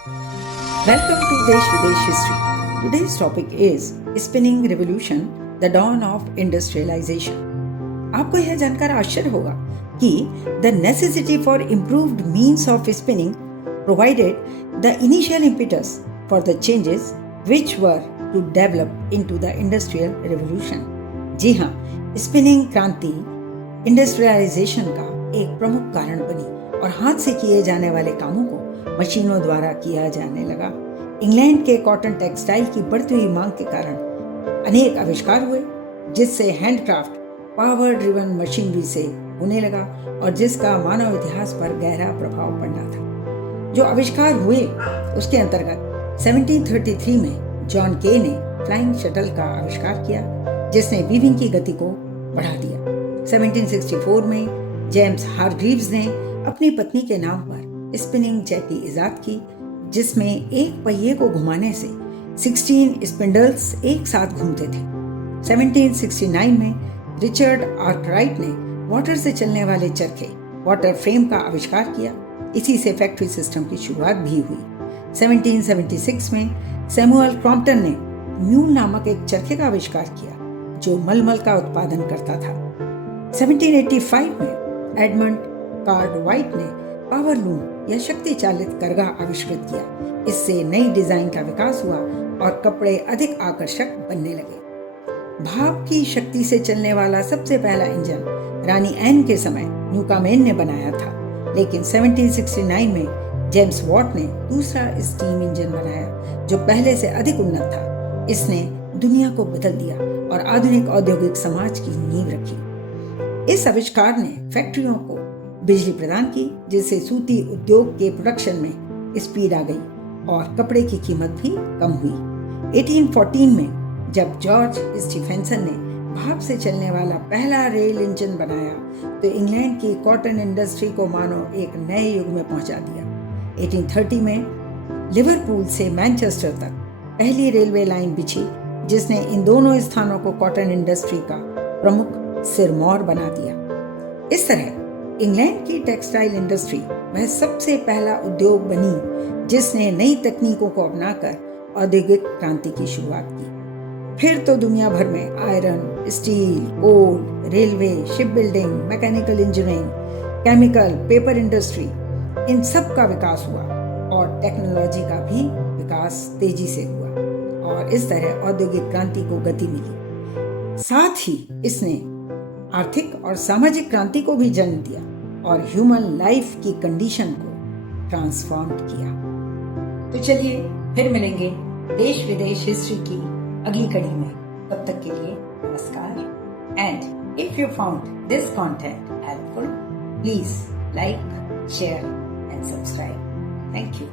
Welcome to Desh Videsh History. Today's topic is Spinning Revolution, the Dawn of Industrialization. आपको यह जानकर आश्चर्य होगा कि the necessity for improved means of spinning provided the initial impetus for the changes which were to develop into the Industrial Revolution. जी हाँ, spinning क्रांति industrialisation का एक प्रमुख कारण बनी और हाथ से किए जाने वाले कामों को मशीनों द्वारा किया जाने लगा। इंग्लैंड के कॉटन टेक्सटाइल की बढ़ती हुई मांग के कारण अनेक आविष्कार हुए, जिससे हैंडक्राफ्ट पावर ड्रिवन मशीनरी से होने लगा और जिसका मानव इतिहास पर गहरा प्रभाव पड़ना था। जो आविष्कार हुए उसके अंतर्गत 1733 में जॉन के ने फ्लाइंग शटल का आविष्कार किया, जिसने वीविंग की गति को बढ़ा दिया। 1764 में जेम्स हारग्रीव्स ने अपनी पत्नी के नाम पर स्पिनिंग जेटी इजाद की, जिसमें एक पहिए को घुमाने से 16 स्पिंडल्स एक साथ घूमते थे। 1769 में रिचर्ड आर्कराइट ने वाटर से चलने वाले चरखे वाटर फ्रेम का आविष्कार किया। इसी से फैक्ट्री सिस्टम की शुरुआत भी हुई। 1776 में सैमुअल क्रॉम्पटन ने म्यूल नामक एक चरखे का आविष्कार किया, जो मलमल का उत्पादन करता था। 1785 में एडमंड कार्डवाइट ने पावर लूम या शक्ति चालित करगा आविष्कृत किया। इससे नई डिजाइन का विकास हुआ और कपड़े अधिक आकर्षक बनने लगे। भाप की शक्ति से चलने वाला सबसे पहला इंजन रानी एन के समय न्यूकामेन ने बनाया था, लेकिन 1769 में जेम्स वॉट ने दूसरा स्टीम इंजन बनाया, जो पहले से अधिक उन्नत था। इसने दुनिया को बदल दिया और आधुनिक औद्योगिक समाज की नींव रखी। इस आविष्कार ने फैक्ट्रियों को बिजली प्रदान की, जिससे सूती उद्योग के प्रोडक्शन में स्पीड आ गई और कपड़े की कीमत भी कम हुई। 1814 में जब जॉर्ज स्टीफेंसन ने भाप से चलने वाला पहला रेल इंजन बनाया, तो इंग्लैंड की कॉटन इंडस्ट्री को मानो एक नए युग में पहुंचा दिया। 1830 में लिवरपूल से मैनचेस्टर तक पहली रेलवे लाइन बिछी, जिसने इन दोनों स्थानों को कॉटन इंडस्ट्री का प्रमुख सिरमौर बना दिया। इस तरह इंग्लैंड की टेक्सटाइल इंडस्ट्री वह सबसे पहला उद्योग बनी जिसने नई तकनीकों को अपनाकर औद्योगिक क्रांति की शुरुआत की। फिर तो दुनिया भर में iron, steel, coal, railway, ship building, mechanical engineering, chemical, paper industry, इन सब का विकास हुआ और टेक्नोलॉजी का भी विकास तेजी से हुआ और इस तरह औद्योगिक क्रांति को गति मिली। साथ ही इसने आर्थिक और सामाजिक क्रांति को भी जन्म दिया और ह्यूमन लाइफ की कंडीशन को ट्रांसफॉर्म किया। तो चलिए फिर मिलेंगे देश विदेश हिस्ट्री की अगली कड़ी में। तब तक के लिए नमस्कार। And if you found this content helpful, please like, share and subscribe. Thank you.